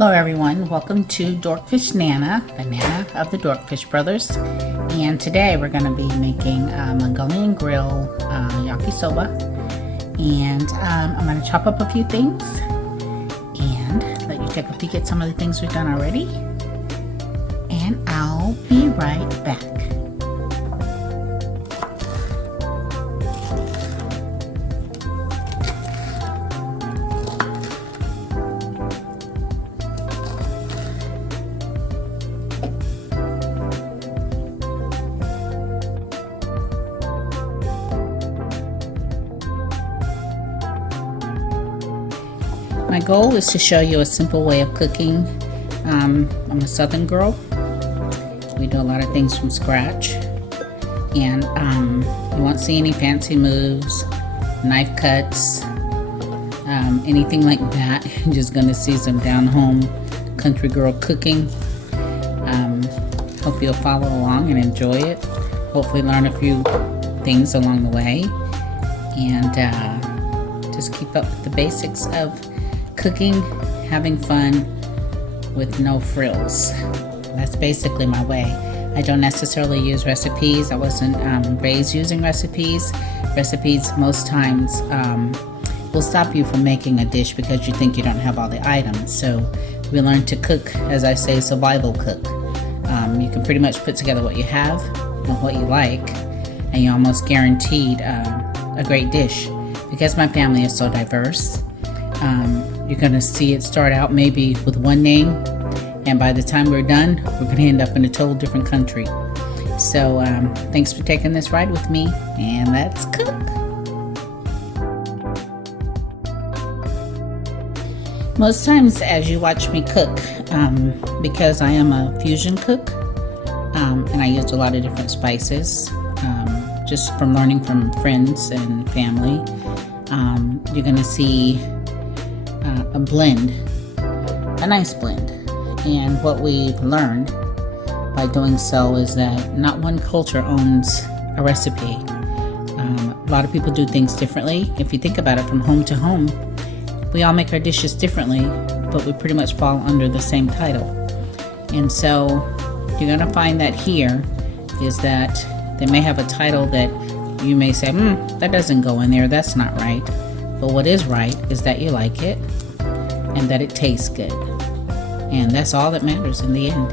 Hello everyone, welcome to Dorkfish Nana, the Nana of the Dorkfish Brothers. And today we're going to be making a Mongolian grill yakisoba. And I'm going to chop up a few things and let you take a peek at some of the things we've done already. And I'll be right back. My goal is to show you a simple way of cooking. I'm a Southern girl. We do a lot of things from scratch. And you won't see any fancy moves, knife cuts, anything like that. You're just going to see some down-home country girl cooking. Hope you'll follow along and enjoy it. Hopefully learn a few things along the way. And just keep up with the basics of cooking, having fun with no frills. That's basically my way. I don't necessarily use recipes. I wasn't raised using recipes. Recipes most times will stop you from making a dish because you think you don't have all the items. So we learn to cook, as I say, survival cook. You can pretty much put together what you have and what you like, and you're almost guaranteed a great dish. Because my family is so diverse, you're going to see it start out maybe with one name, and by the time we're done, we're going to end up in a total different country. So thanks for taking this ride with me, and let's cook. Most times as you watch me cook, because I am a fusion cook, and I use a lot of different spices, just from learning from friends and family, you're going to see a blend, a nice blend. And what we've learned by doing so is that not one culture owns a recipe. A lot of people do things differently. If you think about it, from home to home, we all make our dishes differently, but we pretty much fall under the same title. And so you're going to find that here is that they may have a title that you may say, that doesn't go in there, that's not right. But what is right is that you like it and that it tastes good. And that's all that matters in the end.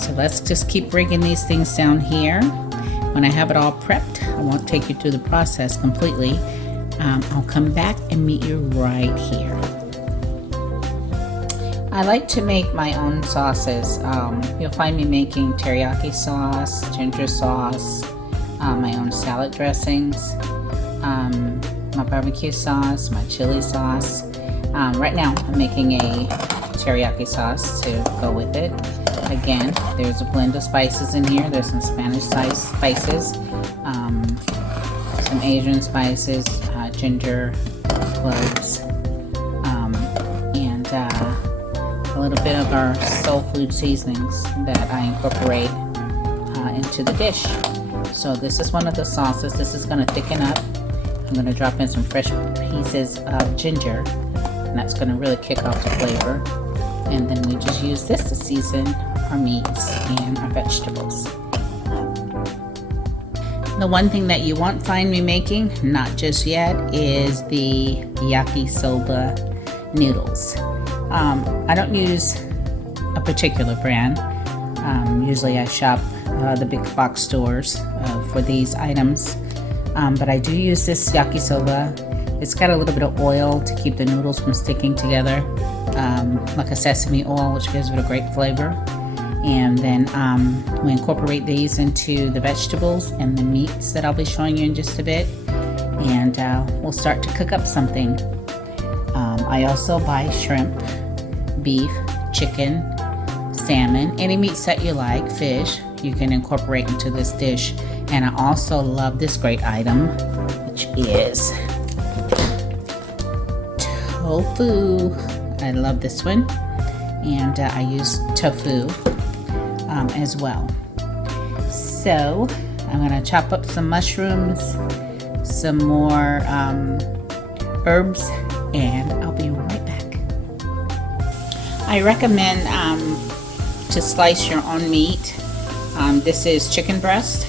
So let's just keep breaking these things down here. When I have it all prepped, I won't take you through the process completely. I'll come back and meet you right here. I like to make my own sauces. You'll find me making teriyaki sauce, ginger sauce, my own salad dressings, my barbecue sauce, my chili sauce. Right now I'm making a teriyaki sauce to go with it. Again, there's a blend of spices in here. There's some Spanish spices, some Asian spices, ginger, cloves, and a little bit of our soul food seasonings that I incorporate into the dish. So this is one of the sauces. This is going to thicken up. I'm going to drop in some fresh pieces of ginger, and that's going to really kick off the flavor. And then we just use this to season our meats and our vegetables. The one thing that you won't find me making, not just yet, is the yakisoba noodles. I don't use a particular brand. Usually I shop the big box stores for these items. But I do use this yakisoba. It's got a little bit of oil to keep the noodles from sticking together, like a sesame oil, which gives it a great flavor. And then we incorporate these into the vegetables and the meats that I'll be showing you in just a bit. And we'll start to cook up something. I also buy shrimp, beef, chicken, salmon, any meats that you like, fish, you can incorporate into this dish. And I also love this great item, which is tofu. I love this one. And I use tofu as well. So I'm going to chop up some mushrooms, some more herbs, and I'll be right back. I recommend to slice your own meat. This is chicken breast.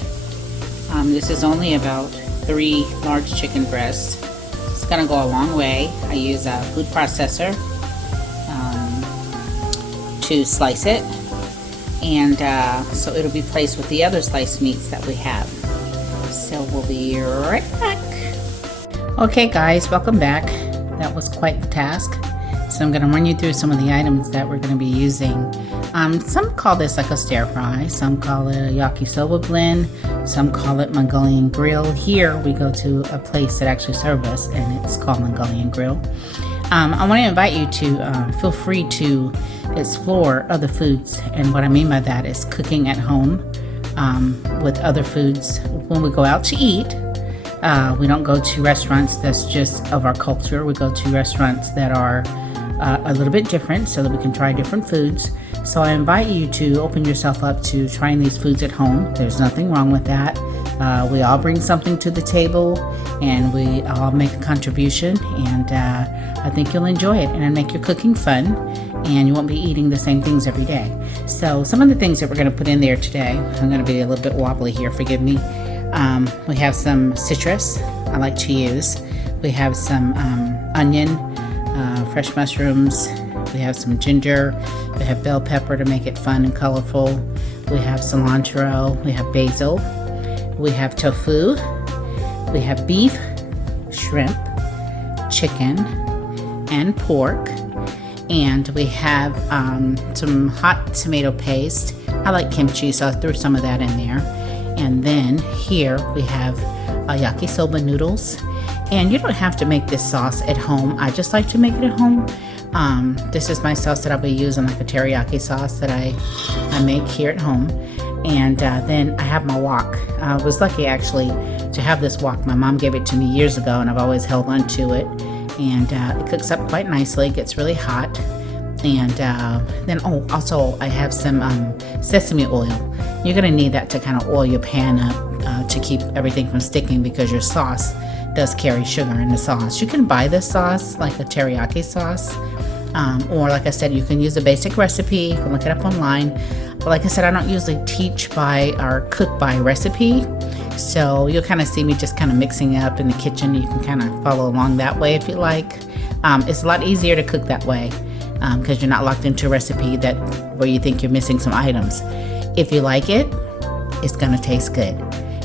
This is only about 3 large chicken breasts. It's gonna go a long way. I use a food processor to slice it, and so it'll be placed with the other sliced meats that we have. So we'll be right back. Okay guys, welcome back. That was quite the task. So I'm going to run you through some of the items that we're going to be using. Some call this like a stir fry, some call it a yakisoba blend, some call it Mongolian grill. Here we go to a place that actually serves us, and it's called Mongolian grill. I want to invite you to feel free to explore other foods, and what I mean by that is cooking at home with other foods. When we go out to eat, we don't go to restaurants that's just of our culture. We go to restaurants that are a little bit different so that we can try different foods. So I invite you to open yourself up to trying these foods at home. There's nothing wrong with that. We all bring something to the table, and we all make a contribution, and I think you'll enjoy it, and it'll make your cooking fun, and you won't be eating the same things every day. So some of the things that we're going to put in there today, I'm going to be a little bit wobbly here, forgive me. We have some citrus I like to use. We have some onion, fresh mushrooms. We have some ginger. We have bell pepper to make it fun and colorful. We have cilantro. We have basil. We have tofu. We have beef, shrimp, chicken, and pork. And we have some hot tomato paste. I like kimchi, so I threw some of that in there. And then here we have yakisoba noodles. And you don't have to make this sauce at home. I just like to make it at home. This is my sauce that I'll be using, like a teriyaki sauce that I make here at home. And then I have my wok. I was lucky actually to have this wok. My mom gave it to me years ago, and I've always held on to it. And it cooks up quite nicely. It gets really hot. And then also I have some sesame oil. You're gonna need that to kind of oil your pan up to keep everything from sticking, because your sauce does carry sugar in the sauce. You can buy this sauce like a teriyaki sauce, or like I said, you can use a basic recipe. You can look it up online. But like I said, I don't usually teach by or cook by recipe, so you'll kind of see me just kind of mixing it up in the kitchen. You can kind of follow along that way if you like. It's a lot easier to cook that way because you're not locked into a recipe where you think you're missing some items. If you like it, it's gonna taste good,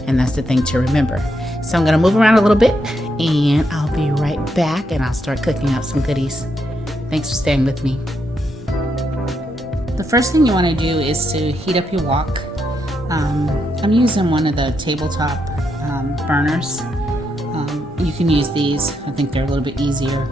and that's the thing to remember. So I'm gonna move around a little bit, and I'll be right back, and I'll start cooking up some goodies. Thanks for staying with me. The first thing you wanna do is to heat up your wok. I'm using one of the tabletop burners. You can use these. I think they're a little bit easier.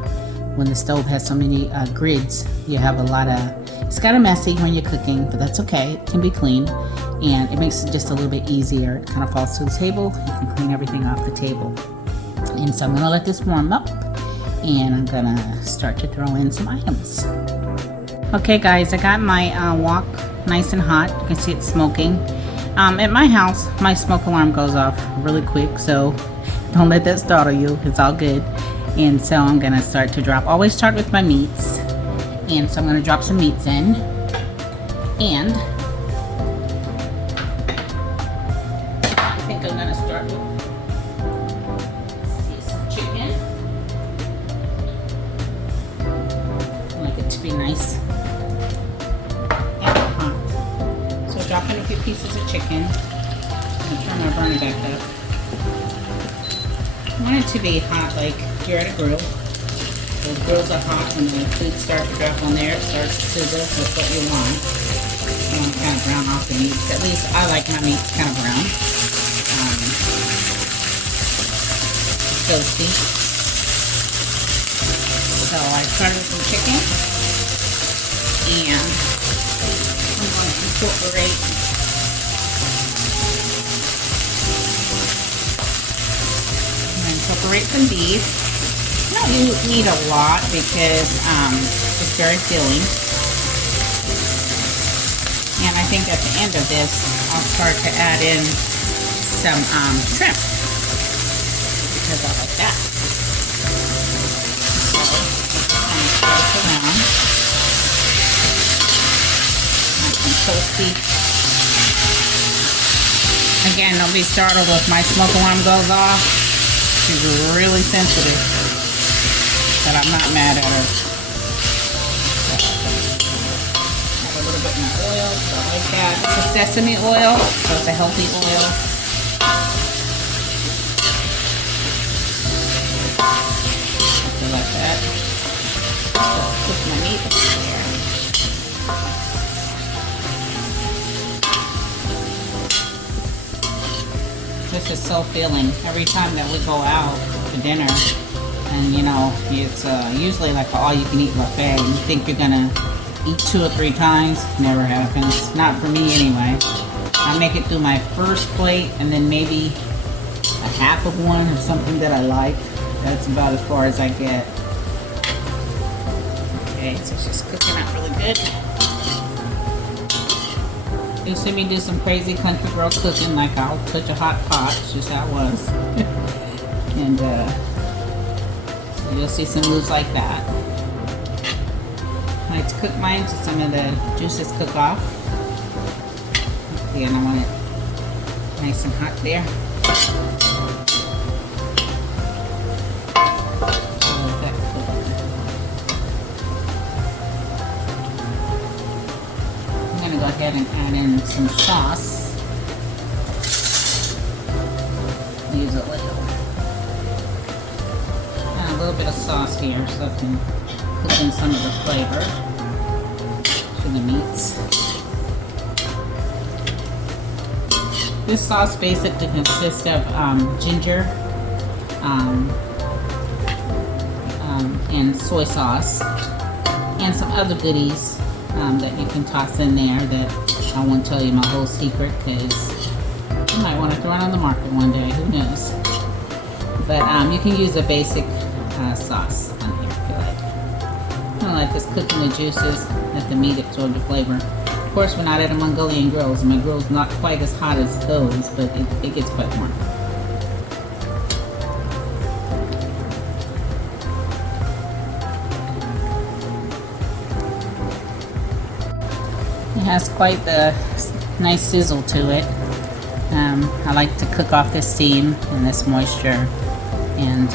When the stove has so many grids, you have a lot of, it's kind of messy when you're cooking, but that's okay. It can be clean, and it makes it just a little bit easier. It kind of falls to the table. You can clean everything off the table. And so I'm gonna let this warm up, and I'm gonna start to throw in some items. Okay guys, I got my wok nice and hot. You can see it's smoking. At my house, my smoke alarm goes off really quick, so don't let that startle you. It's all good. And so I'm gonna start to drop. Always start with my meats. And so I'm gonna drop some meats in. And I think I'm gonna start with some chicken. I like it to be nice and hot. So drop in a few pieces of chicken. I'm gonna turn my burner back up. I want it to be hot like you're at a grill. So the grills are hot. When the food starts to drop on there, it starts to sizzle. That's what you want. You want to kind of brown off the meat. At least I like my meats kind of brown. Toasty. So I started with some chicken. And I'm going to incorporate some beef. You don't need a lot because it's very filling. And I think at the end of this, I'll start to add in some shrimp because I like that. So I'm going to spread it around. toasty. Again, don't be startled if my smoke alarm goes off. She's really sensitive, but I'm not mad at her. Add a little bit more oil, so I like that. It's a sesame oil, so it's a healthy oil. Something like that. Put my meat in there. This is so filling. Every time that we go out to dinner, and you know, it's usually like an all-you-can-eat buffet. You think you're gonna eat 2 or 3 times? Never happens. Not for me anyway. I make it through my first plate, and then maybe a half of one or something that I like. That's about as far as I get. Okay, so it's just cooking out really good. You'll see me do some crazy country girl cooking, like I'll touch a hot pot. It's just how it was. And so you'll see some moves like that. I like to cook mine so some of the juices cook off. And I want it nice and hot there. Go ahead and add in some sauce. Use a little bit of sauce here so I can put in some of the flavor to the meats. This sauce basically consists of ginger and soy sauce and some other goodies that you can toss in there that I won't tell you my whole secret because you might want to throw it on the market one day, who knows. But you can use a basic sauce on here if you like. Kind of like just cooking the juices, let the meat absorb the flavor. Of course, we're not at a Mongolian grill, so my grill's not quite as hot as those, but it gets quite warm. It has quite the nice sizzle to it. I like to cook off this steam and this moisture and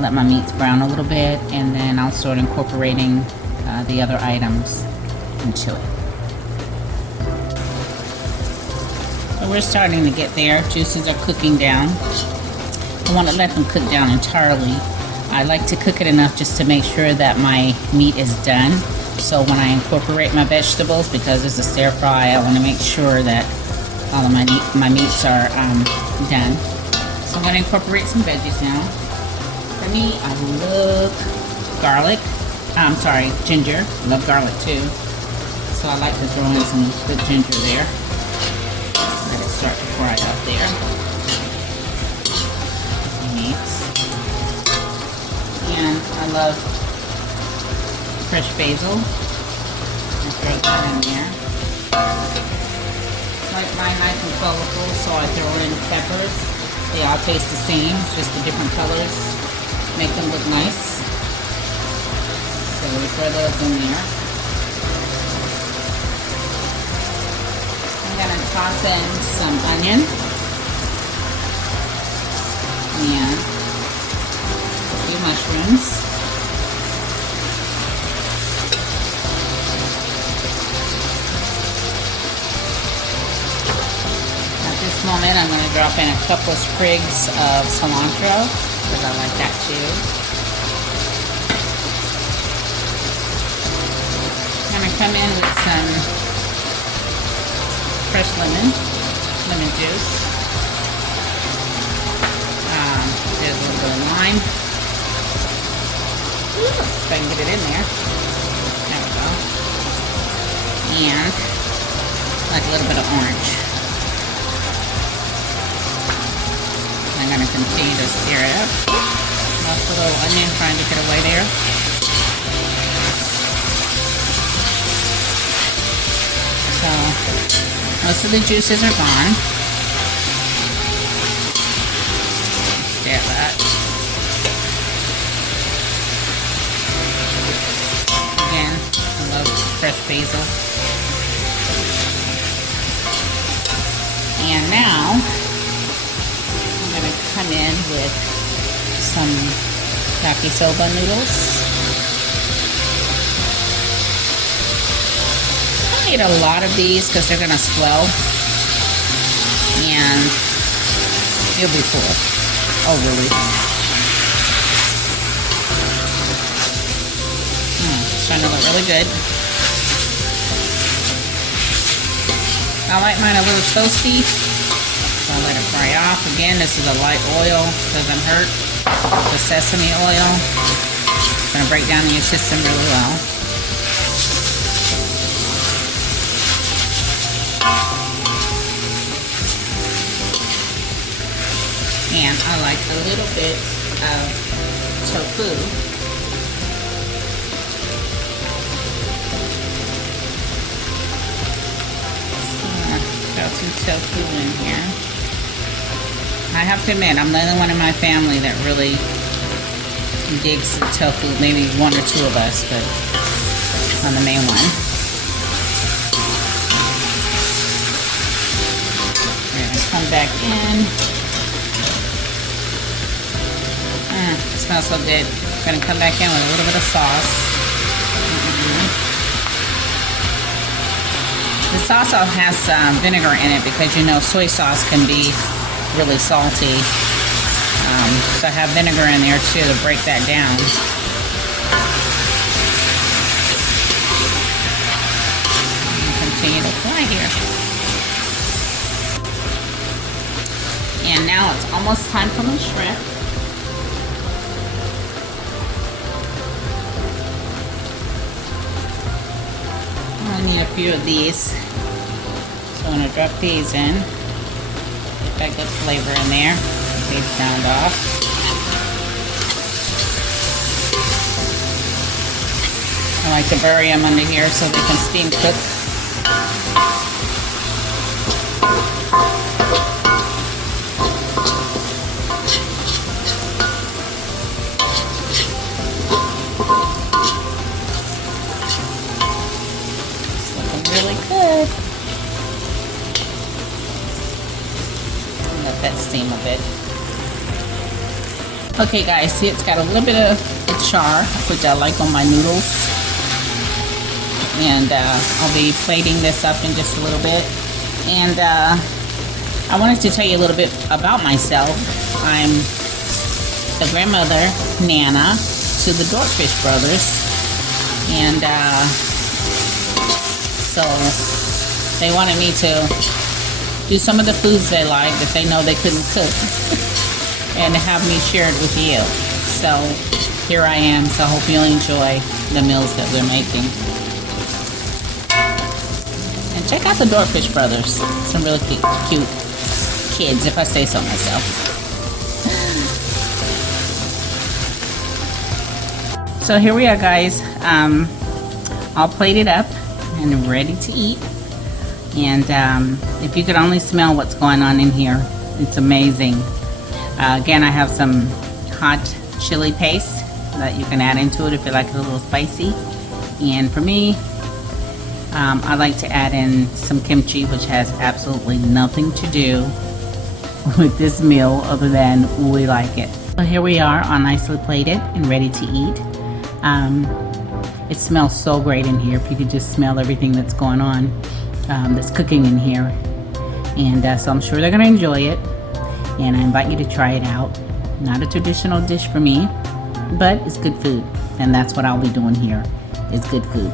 let my meats brown a little bit, and then I'll start incorporating the other items into it. So we're starting to get there. Juices are cooking down. I want to let them cook down entirely. I like to cook it enough just to make sure that my meat is done. So when I incorporate my vegetables, because it's a stir fry, I want to make sure that all of my meats are done. So I'm going to incorporate some veggies now. For me, I love garlic. I'm sorry, ginger. I love garlic too. So I like to throw in some good ginger there. Let it start to fry up there. Meats. And I love fresh basil. I throw that in there. Like mine nice and colorful, so I throw in peppers. They all taste the same, just the different colors make them look nice. So we throw those in there. I'm gonna toss in some onion and a few mushrooms. Moment, I'm going to drop in a couple of sprigs of cilantro because I like that too. I'm going to come in with some fresh lemon juice. There's a little bit of lime. If I can get it in there. There we go. And like a little bit of orange. I'm going to continue to stir it up. Lost a little onion trying to get away there. So most of the juices are gone. Stir that. Again, I love fresh basil. with some yakisoba noodles. I don't eat a lot of these because they're gonna swell and you'll be full. Oh, really? It's starting to look really good. I like mine a little toasty, so I'll let it fry off. Again, this is a light oil, doesn't hurt. The sesame oil. It's gonna break down in your system really well. And I like a little bit of tofu. Got some tofu in here. I have to admit, I'm the only one in my family that really digs the tofu. Maybe one or two of us, but I'm the main one. We're gonna come back in. It smells so good. I'm gonna come back in with a little bit of sauce. The sauce has vinegar in it because you know soy sauce can be really salty. So I have vinegar in there too to break that down. Continue to fry here. And now it's almost time for my shrimp. I need a few of these. So I'm going to drop these in. Get that good flavor in there. These browned off. I like to bury them under here so they can steam cook. Really good. Let that steam a bit. Okay guys, see it's got a little bit of char, which I like on my noodles. And I'll be plating this up in just a little bit. And I wanted to tell you a little bit about myself. I'm the grandmother, Nana, to the Dortfish brothers. And so they wanted me to do some of the foods they like that they know they couldn't cook and have me share it with you. So here I am. So I hope you'll enjoy the meals that we're making. And check out the Dortfish brothers. Some really cute kids, if I say so myself. So here we are, guys. I'll plate it up and ready to eat. And if you could only smell what's going on in here, it's amazing. Again, I have some hot chili paste that you can add into it if you like it a little spicy. And for me, I like to add in some kimchi, which has absolutely nothing to do with this meal other than we like it. So here we are, all nicely plated and ready to eat. It smells so great in here. If you could just smell everything that's going on, that's cooking in here. And so I'm sure they're gonna enjoy it. And I invite you to try it out. Not a traditional dish for me, but it's good food. And that's what I'll be doing here, is good food.